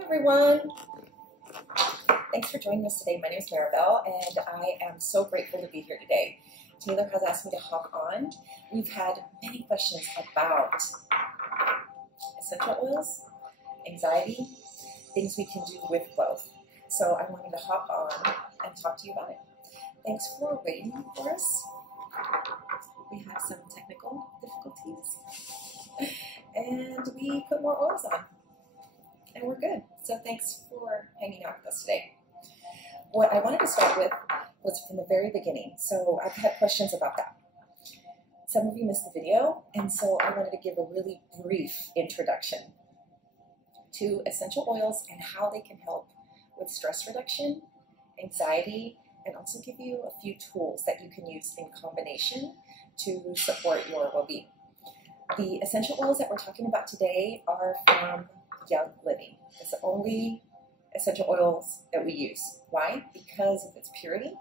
Hi everyone. Thanks for joining us today. My name is Maribel and I am so grateful to be here today. Taylor has asked me to hop on. We've had many questions about essential oils, anxiety, things we can do with both. So I wanted to hop on and talk to you about it. Thanks for waiting for us. We had some technical difficulties and we put more oils on. And we're good. So thanks for hanging out with us today. What I wanted to start with was from the very beginning. So I've had questions about that. Some of you missed the video, and so I wanted to give a really brief introduction to essential oils and how they can help with stress reduction, anxiety, and also give you a few tools that you can use in combination to support your well-being. The essential oils that we're talking about today are from Young Living. It's the only essential oils that we use. Why? Because of its purity.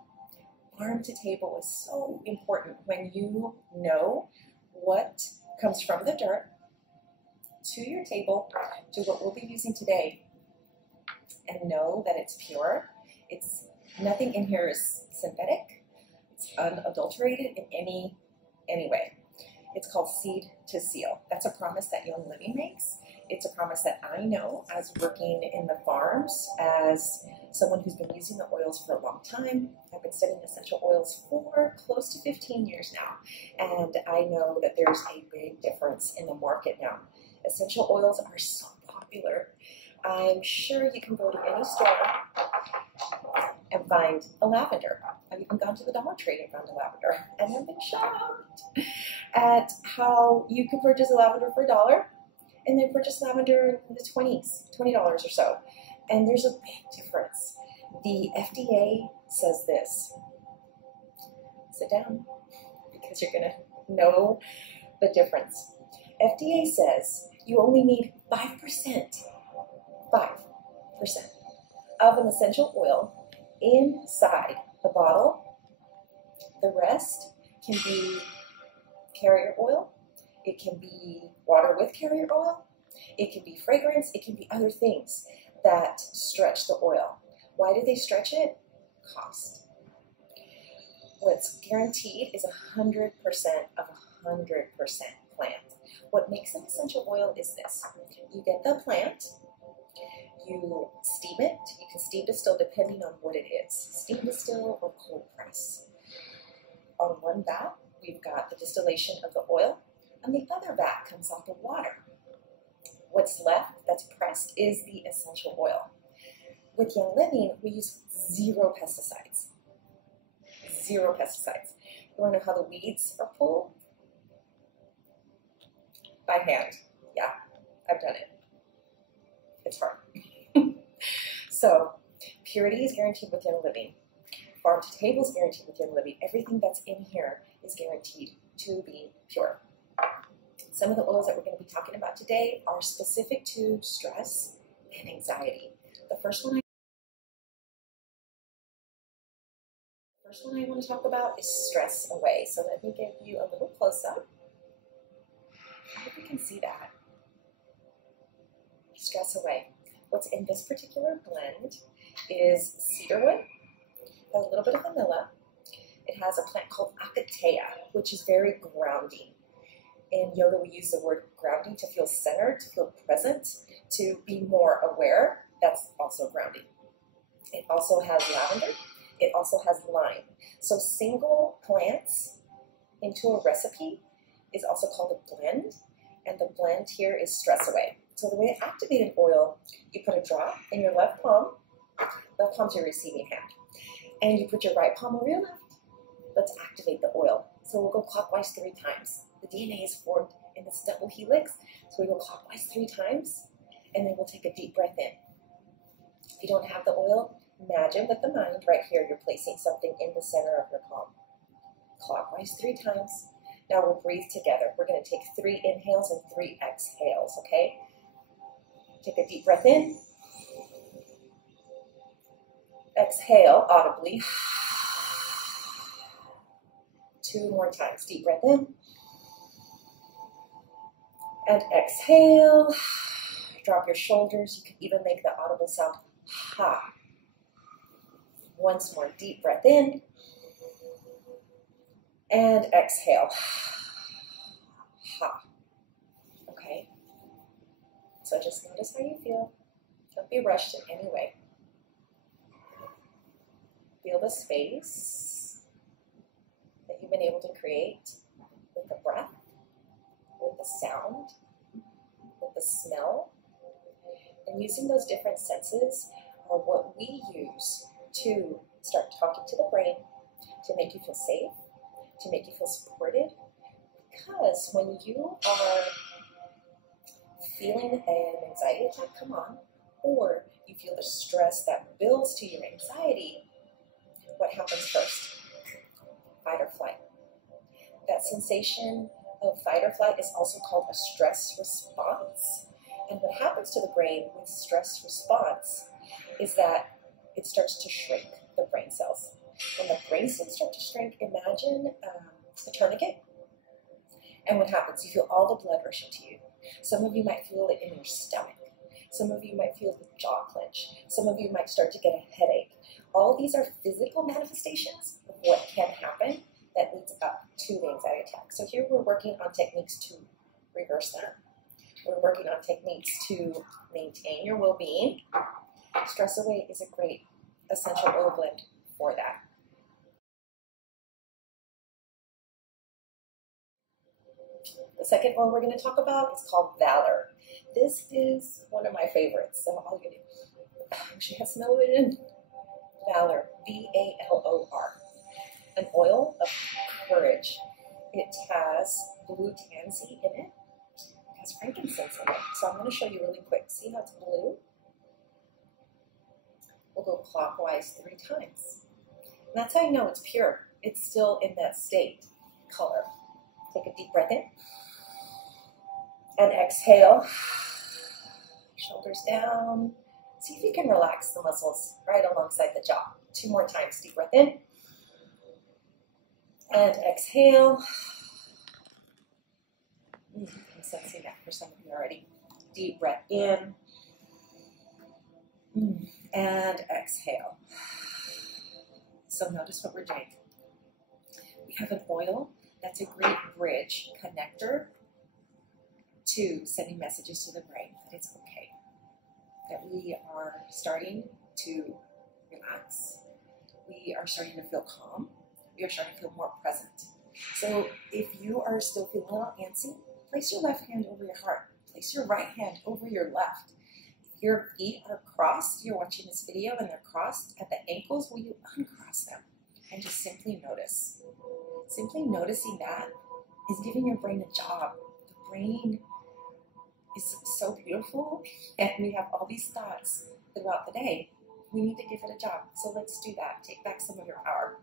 Farm to table is so important when you know what comes from the dirt to your table to what we'll be using today and know that it's pure. It's nothing in here is synthetic. It's unadulterated in any way. It's called seed to seal. That's a promise that Young Living makes. It's a promise that I know as working in the farms, as someone who's been using the oils for a long time. I've been studying essential oils for close to 15 years now, and I know that there's a big difference in the market now. Essential oils are so popular. I'm sure you can go to any store and find a lavender. I've even gone to the Dollar Tree and found a lavender, and I've been shocked at how you can purchase a lavender for $1 and then purchase lavender in the $20 or so. And there's a big difference. The FDA says this. Sit down, because you're gonna know the difference. FDA says you only need 5% of an essential oil inside the bottle. The rest can be carrier oil. It can be water with carrier oil. It can be fragrance. It can be other things that stretch the oil. Why do they stretch it? Cost. What's guaranteed is 100% of 100% plant. What makes an essential oil is this. You get the plant, you steam it. You can steam distill depending on what it is. Steam distill or cold press. On one vat, we've got the distillation of the oil. And the other vat comes off the water. What's left that's pressed is the essential oil. With Young Living, we use 0 pesticides. 0 pesticides. You want to know how the weeds are pulled? By hand. Yeah, I've done it. It's hard. So, purity is guaranteed with Young Living. Farm to table is guaranteed with Young Living. Everything that's in here is guaranteed to be pure. Some of the oils that we're going to be talking about today are specific to stress and anxiety. The first one I want to talk about is Stress Away. So let me give you a little close-up. I hope you can see that. Stress Away. What's in this particular blend is cedarwood, a little bit of vanilla. It has a plant called acatea, which is very grounding. In yoga, we use the word grounding to feel centered, to feel present, to be more aware. That's also grounding. It also has lavender. It also has lime. So single plants into a recipe is also called a blend, and the blend here is Stress Away. So the way to activate an oil, you put a drop in your left palm. Left palm's your receiving hand. And you put your right palm over your left. Let's activate the oil. So we'll go clockwise 3 times. The DNA is formed in this double helix, so we go clockwise 3 times, and then we'll take a deep breath in. If you don't have the oil, imagine with the mind right here, you're placing something in the center of your palm. Clockwise 3 times. Now we'll breathe together. We're going to take 3 inhales and 3 exhales, okay? Take a deep breath in. Exhale audibly. 2 more times. Deep breath in. And exhale. drop your shoulders. You can even make the audible sound ha. Once more, deep breath in and exhale. Ha. Okay? So just notice how you feel. Don't be rushed in any way. Feel the space that you've been able to create with the breath, with the sound, with the smell. And using those different senses are what we use to start talking to the brain, to make you feel safe, to make you feel supported. Because when you are feeling an anxiety attack come on, or you feel the stress that builds to your anxiety, what happens first? Fight or flight. That sensation of fight or flight is also called a stress response. And what happens to the brain with stress response is that it starts to shrink the brain cells. When the brain cells start to shrink, imagine a tourniquet. And what happens? You feel all the blood rushing to you. Some of you might feel it in your stomach. Some of you might feel the jaw clench. Some of you might start to get a headache. All these are physical manifestations of what can happen that leads up to the anxiety attack. So here we're working on techniques to reverse that. We're working on techniques to maintain your well-being. Stress Away is a great essential oil blend for that. The second one we're going to talk about is called Valor. This is one of my favorites, so I'll get it. Actually, have smell of it in. Valor, V-A-L-O-R. An oil of courage. It has blue tansy in it. It has frankincense in it. So I'm going to show you really quick. See how it's blue? We'll go clockwise 3 times. And that's how you know it's pure. It's still in that state color. Take a deep breath in. And exhale. Shoulders down. See if you can relax the muscles right alongside the jaw. 2 more times. Deep breath in. And exhale. I'm sensing that for some of you already. Deep breath in. And exhale. So notice what we're doing. We have an oil that's a great bridge connector to sending messages to the brain that it's okay, that we are starting to relax, we are starting to feel calm, we are starting to feel more present. So if you are still feeling a little antsy, place your left hand over your heart, place your right hand over your left. If your feet are crossed, you're watching this video and they're crossed at the ankles, will you uncross them and just simply notice? Simply noticing that is giving your brain a job. The brain is so beautiful, and we have all these thoughts throughout the day. We need to give it a job. So let's do that. Take back some of your power.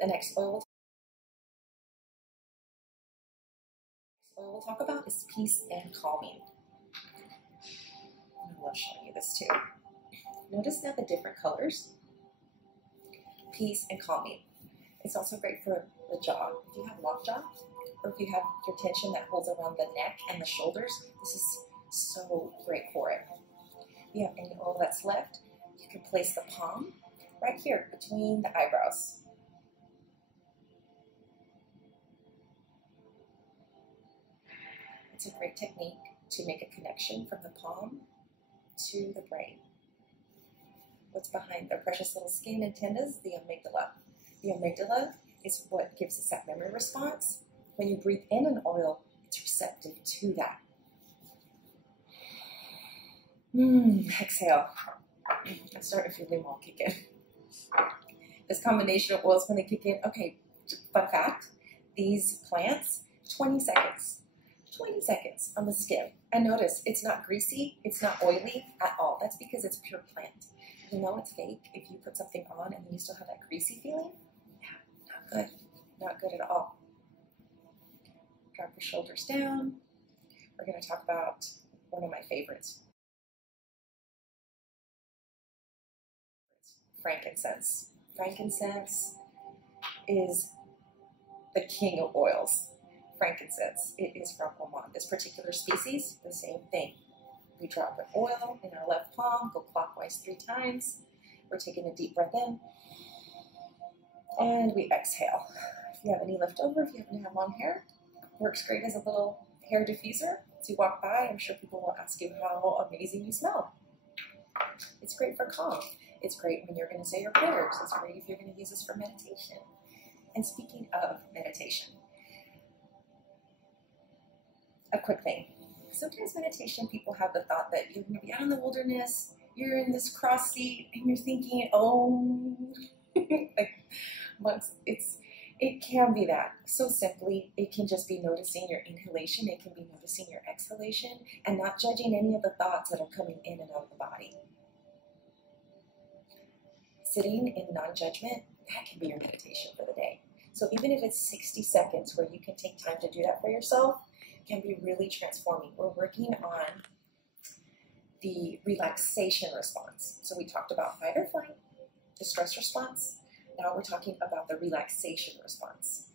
The next oil we'll talk about is peace and calming. I love showing you this too. Notice now the different colors. Peace and calming. It's also great for the jaw. If you have lockjaw, or if you have your tension that holds around the neck and the shoulders, this is so great for it. If you have any oil that's left, you can place the palm right here between the eyebrows. It's a great technique to make a connection from the palm to the brain. What's behind the precious little skin and tendons? The amygdala. The amygdala is what gives us that memory response. When you breathe in an oil, it's receptive to that. Exhale. I'm starting to feel them all kick in. This combination of oils when they kick in. Okay, fun fact, these plants, 20 seconds. 20 seconds on the skin. And notice, it's not greasy, it's not oily at all. That's because it's pure plant. You know it's fake if you put something on and then you still have that greasy feeling. Yeah, not good. Not good at all. Drop your shoulders down. We're going to talk about one of my favorites. Frankincense. Frankincense is the king of oils. Frankincense. It is from Oman. This particular species, the same thing. We drop an oil in our left palm, go clockwise 3 times. We're taking a deep breath in, and we exhale. If you have any left over, if you happen to have long hair, works great as a little hair diffuser. As you walk by, I'm sure people will ask you how amazing you smell. It's great for calm. It's great when you're going to say your prayers. It's great if you're going to use this for meditation. And speaking of meditation, a quick thing. Sometimes meditation, people have the thought that you're going to be out in the wilderness, you're in this cross seat, and you're thinking, oh, it can be that. So simply, it can just be noticing your inhalation, it can be noticing your exhalation, and not judging any of the thoughts that are coming in and out of the body. Sitting in non-judgment, that can be your meditation for the day. So even if it's 60 seconds where you can take time to do that for yourself, can be really transforming. We're working on the relaxation response. So we talked about fight or flight, the stress response. Now we're talking about the relaxation response.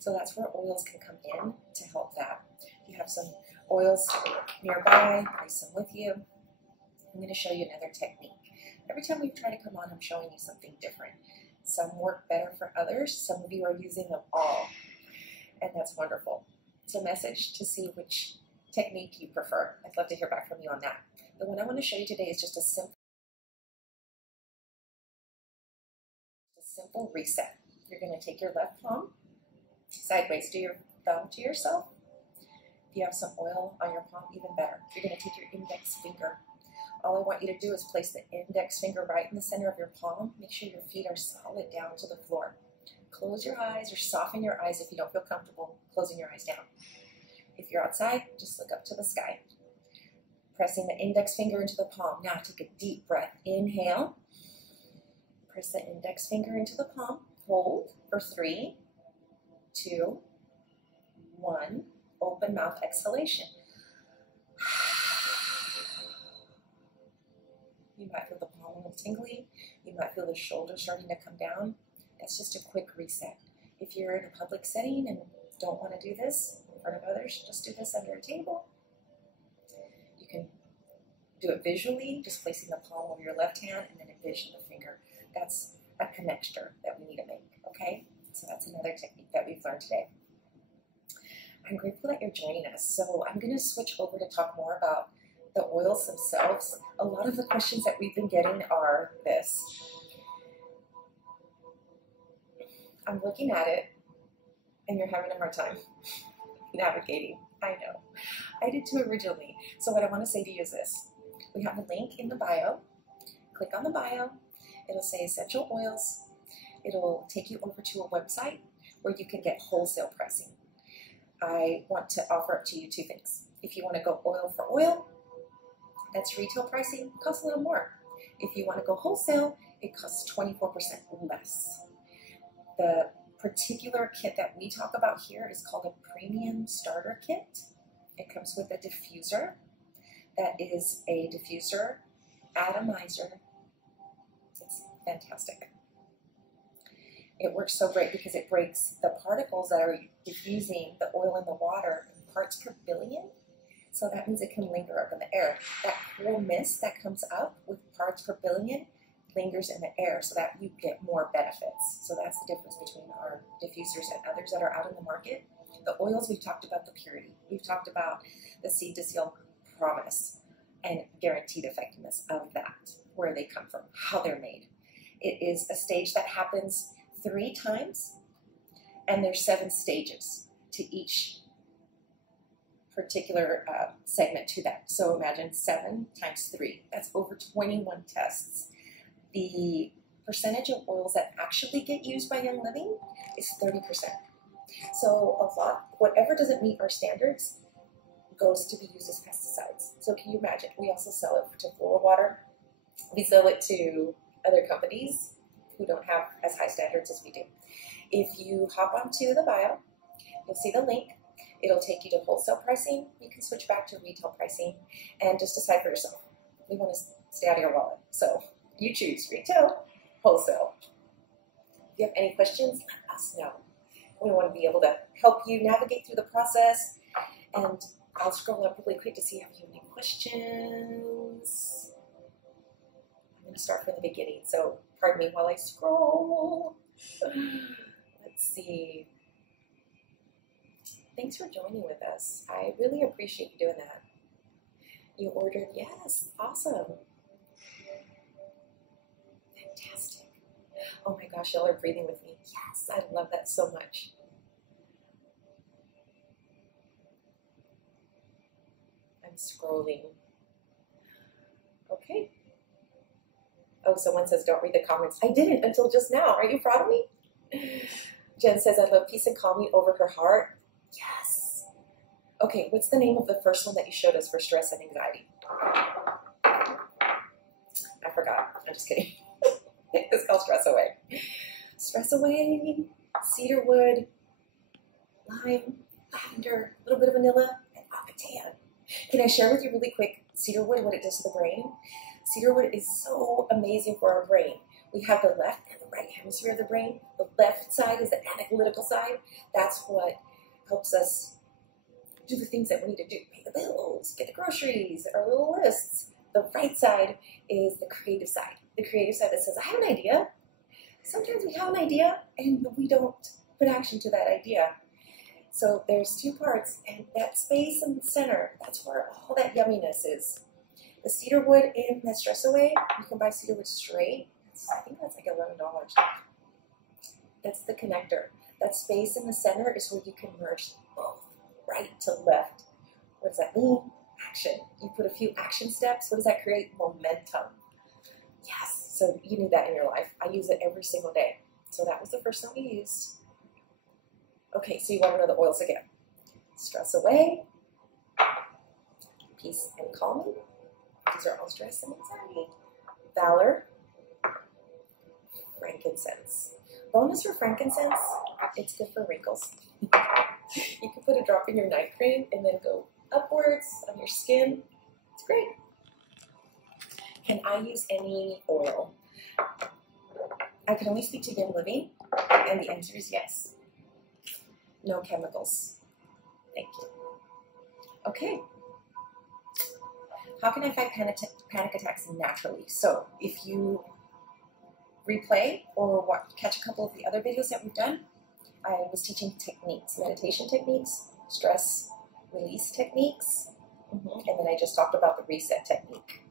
So that's where oils can come in to help that. If you have some oils nearby, place some with you. I'm going to show you another technique. Every time we try to come on, I'm showing you something different. Some work better for others. Some of you are using them all, and that's wonderful. It's a message to see which technique you prefer. I'd love to hear back from you on that. The one I want to show you today is just a simple reset. You're going to take your left palm sideways, do your thumb to yourself. If you have some oil on your palm, even better. You're going to take your index finger. All I want you to do is place the index finger right in the center of your palm. Make sure your feet are solid down to the floor. Close your eyes or soften your eyes if you don't feel comfortable closing your eyes down. If you're outside, just look up to the sky. Pressing the index finger into the palm. Now take a deep breath. Inhale. Press the index finger into the palm. Hold for 3, 2, 1. Open mouth exhalation. You might feel the palm a little tingly. You might feel the shoulders starting to come down. That's just a quick reset. If you're in a public setting and don't want to do this in front of others, just do this under a table. You can do it visually, just placing the palm over your left hand and then envision the finger. That's a connector that we need to make, okay? So that's another technique that we've learned today. I'm grateful that you're joining us. So I'm going to switch over to talk more about the oils themselves. A lot of the questions that we've been getting are this. I'm looking at it, and you're having a hard time navigating. I know. I did too originally. So what I want to say to you is this. We have a link in the bio. Click on the bio. It'll say essential oils. It'll take you over to a website where you can get wholesale pricing. I want to offer up to you 2 things. If you want to go oil for oil, that's retail pricing, it costs a little more. If you want to go wholesale, it costs 24% less. The particular kit that we talk about here is called a premium starter kit. It comes with a diffuser. That is a diffuser atomizer. It's fantastic. It works so great because it breaks the particles that are diffusing the oil in the water in parts per billion. So that means it can linger up in the air. That cool mist that comes up with parts per billion lingers in the air so that you get more benefits. So that's the difference between our diffusers and others that are out in the market. The oils, we've talked about the purity. We've talked about the seed to seal promise and guaranteed effectiveness of that, where they come from, how they're made. It is a stage that happens 3 times, and there's 7 stages to each particular segment to that. So imagine 7 times 3. That's over 21 tests. The percentage of oils that actually get used by Young Living is 30%. So whatever doesn't meet our standards goes to be used as pesticides. So can you imagine? We also sell it to Flora Water. We sell it to other companies who don't have as high standards as we do. If you hop onto the bio, you'll see the link. It'll take you to wholesale pricing. You can switch back to retail pricing and just decide for yourself. We want to stay out of your wallet. So you choose retail, wholesale. If you have any questions, let us know. We want to be able to help you navigate through the process and I'll scroll up really quick to see if you have any questions. I'm going to start from the beginning, so pardon me while I scroll. Let's see. Thanks for joining with us. I really appreciate you doing that. You ordered, yes, awesome. Fantastic. Oh my gosh, y'all are breathing with me. Yes, I love that so much. I'm scrolling. Okay. Oh, someone says don't read the comments. I didn't until just now. Are you proud of me? Jen says, I love peace and calming over her heart. Yes. Okay, what's the name of the first one that you showed us for stress and anxiety? I forgot. I'm just kidding. It's called Stress Away. Stress Away, cedarwood, lime, lavender, a little bit of vanilla, and agate. Can I share with you really quick cedarwood, what it does to the brain? Cedarwood is so amazing for our brain. We have the left and the right hemisphere of the brain. The left side is the analytical side. That's what helps us do the things that we need to do. Pay the bills, get the groceries, our little lists. The right side is the creative side. The creative side that says, I have an idea. Sometimes we have an idea and we don't put action to that idea. So there's two parts, and that space in the center, that's where all that yumminess is. The cedarwood in the Stress Away, you can buy cedarwood straight. I think that's like $11. That's the connector. That space in the center is where you can merge both, right to left. What does that mean? Action. You put a few action steps. What does that create? Momentum. Yes. So you need that in your life. I use it every single day. So that was the first one we used. Okay, so you want to know the oils again. Stress Away, peace and calming. These are all stress and anxiety. Valor, Frankincense. Bonus for frankincense, it's good for wrinkles. You can put a drop in your night cream and then go upwards on your skin. It's great. Can I use any oil? I can only speak to Young Living, and the answer is yes. No chemicals. Thank you. Okay. How can I fight panic attacks naturally? So if you replay or catch a couple of the other videos that we've done, I was teaching techniques, meditation techniques, stress release techniques, and then I just talked about the reset technique.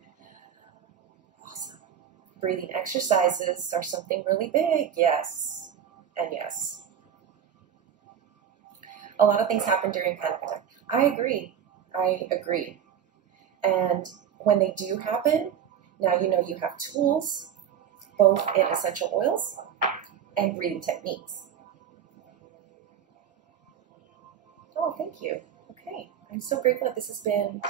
Awesome. Breathing exercises are something really big. Yes, and yes. A lot of things happen during panic attack. I agree. And when they do happen, now you know you have tools, both in essential oils and breathing techniques. Oh, thank you. Okay. I'm so grateful that this has been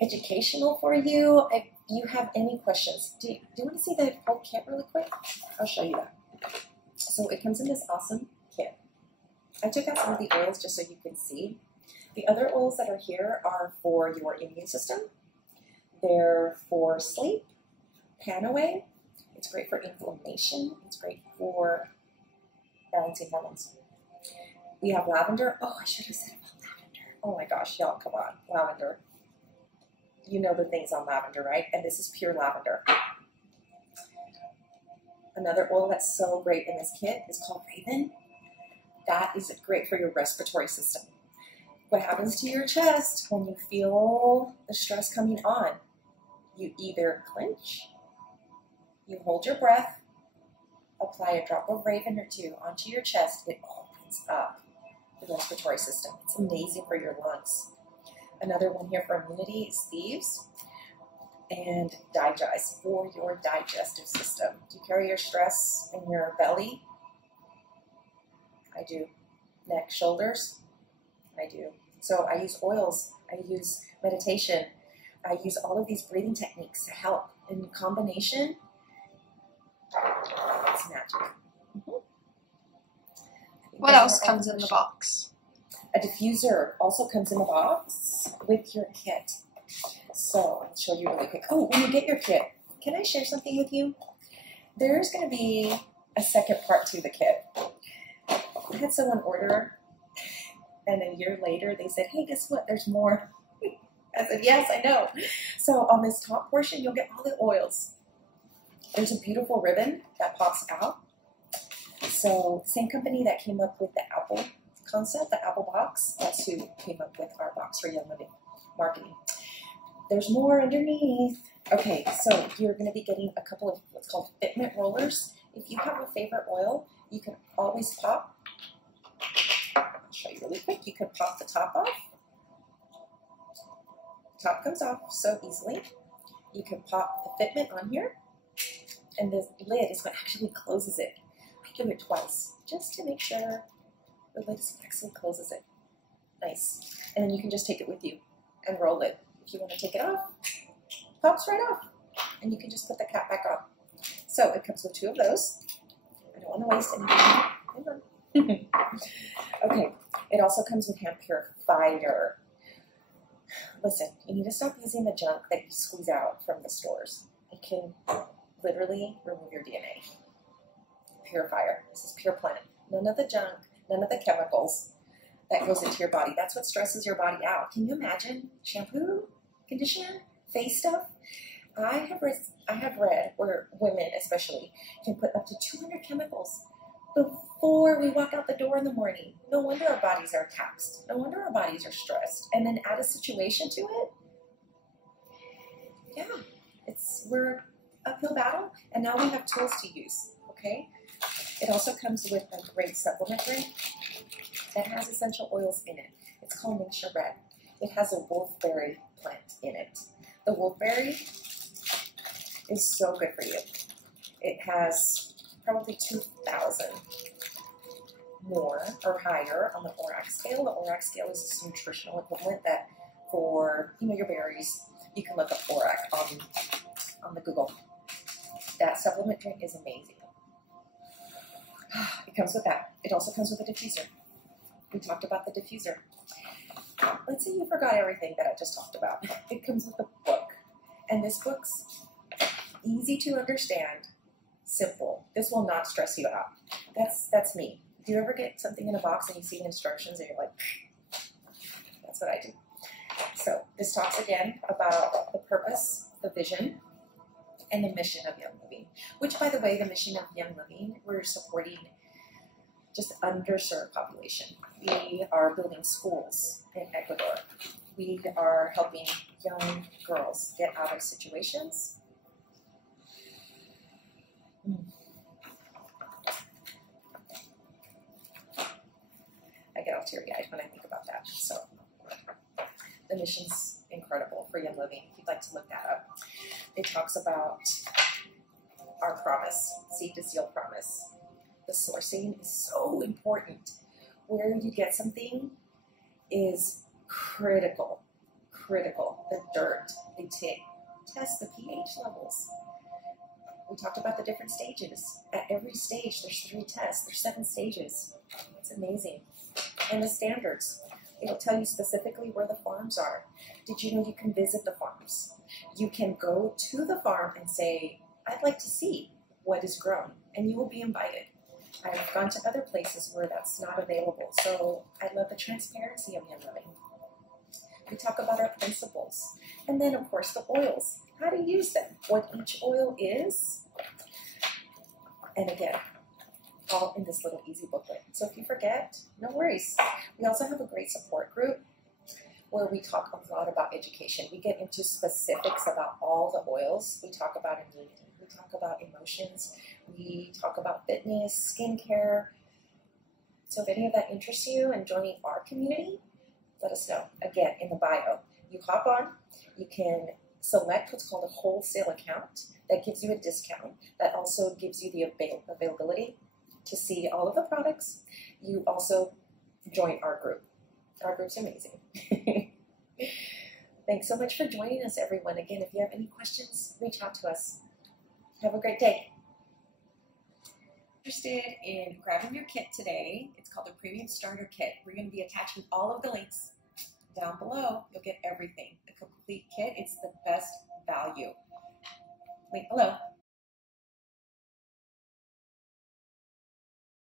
educational for you. If you have any questions, do you want to see the whole kit really quick? I'll show you that. So it comes in this awesome kit. I took out some of the oils just so you can see. The other oils that are here are for your immune system. They're for sleep, pan away. It's great for inflammation. It's great for balancing hormones. We have lavender. Oh, I should have said about lavender. Oh my gosh, y'all, come on. Lavender. You know the things on lavender, right? And this is pure lavender. Another oil that's so great in this kit is called Raven. That is great for your respiratory system. What happens to your chest when you feel the stress coming on? You either clench, you hold your breath, apply a drop of Raven or two onto your chest. It opens up the respiratory system. It's amazing for your lungs. Another one here for immunity is Thieves and Digest for your digestive system. Do you carry your stress in your belly? I do. Neck, shoulders? I do. So I use oils. I use meditation. I use all of these breathing techniques to help. In combination, it's magic. What else comes in the box? A diffuser also comes in the box with your kit. So I'll show you really quick. Oh, when you get your kit, can I share something with you? There's going to be a second part to the kit. I had someone order And a year later, they said, hey, guess what? There's more. I said, yes, I know. So on this top portion, you'll get all the oils. There's a beautiful ribbon that pops out. So same company that came up with the apple concept, the apple box, that's who came up with our box for Young Living marketing. There's more underneath. Okay, so you're going to be getting a couple of what's called fitment rollers. If you have a favorite oil, you can always pop. I'll show you really quick. You can pop the top off. Top comes off so easily. You can pop the fitment on here, and the lid is what actually closes it. I do it twice just to make sure the lid actually closes it. Nice. And then you can just take it with you and roll it. If you want to take it off, pops right off, and you can just put the cap back on. So it comes with 2 of those. I don't want to waste anything. Okay, it also comes with hand purifier. Listen, you need to stop using the junk that you squeeze out from the stores. It can literally remove your DNA. Purifier. This is pure plant. None of the junk, none of the chemicals that goes into your body. That's what stresses your body out. Can you imagine shampoo, conditioner, face stuff? I have read where women especially can put up to 200 chemicals before we walk out the door in the morning. No wonder our bodies are taxed. No wonder our bodies are stressed. And then add a situation to it. Yeah, we're uphill battle, and now we have tools to use, okay? It also comes with a great supplement drink that has essential oils in it. It's called Nature Red. It has a wolfberry plant in it. The wolfberry is so good for you. It has probably 2,000 more or higher on the ORAC scale. The ORAC scale is this nutritional equivalent that for your berries, you can look up ORAC on the Google. That supplement drink is amazing. It comes with that. It also comes with a diffuser. We talked about the diffuser. Let's say you forgot everything that I just talked about. It comes with a book. And this book's easy to understand, simple. This will not stress you out. That's me. Do you ever get something in a box and you see the instructions and you're like, that's what I do. So this talks again about the purpose, the vision, and the mission of Young Living. Which, by the way, the mission of Young Living, we're supporting just underserved population. We are building schools in Ecuador. We are helping young girls get out of situations. I get all teary-eyed when I think about that. So the mission's incredible for Young Living. If you'd like to look that up, it talks about our promise, seed to seal promise. The sourcing is so important. Where you get something is critical. The dirt, they test the pH levels. We talked about the different stages. At every stage, there's 3 tests. There's 7 stages. It's amazing. And the standards. It'll tell you specifically where the farms are. Did you know you can visit the farms? You can go to the farm and say, I'd like to see what is grown, and you will be invited. I've gone to other places where that's not available, so I love the transparency of Young Living. We talk about our principles, and then, of course, the oils, how to use them, what each oil is, and again, all in this little easy booklet. So if you forget, no worries. We also have a great support group where we talk a lot about education. We get into specifics about all the oils. We talk about immunity. We talk about emotions. We talk about fitness, skincare. So if any of that interests you in joining our community, let us know. Again, in the bio, you hop on, you can select what's called a wholesale account. That gives you a discount. That also gives you the availability to see all of the products. You also join our group. Our group's amazing. Thanks so much for joining us, everyone. Again, if you have any questions, reach out to us. Have a great day. Interested in grabbing your kit today, it's called the Premium Starter Kit. We're going to be attaching all of the links down below. You'll get everything. The complete kit, it's the best value. Link below.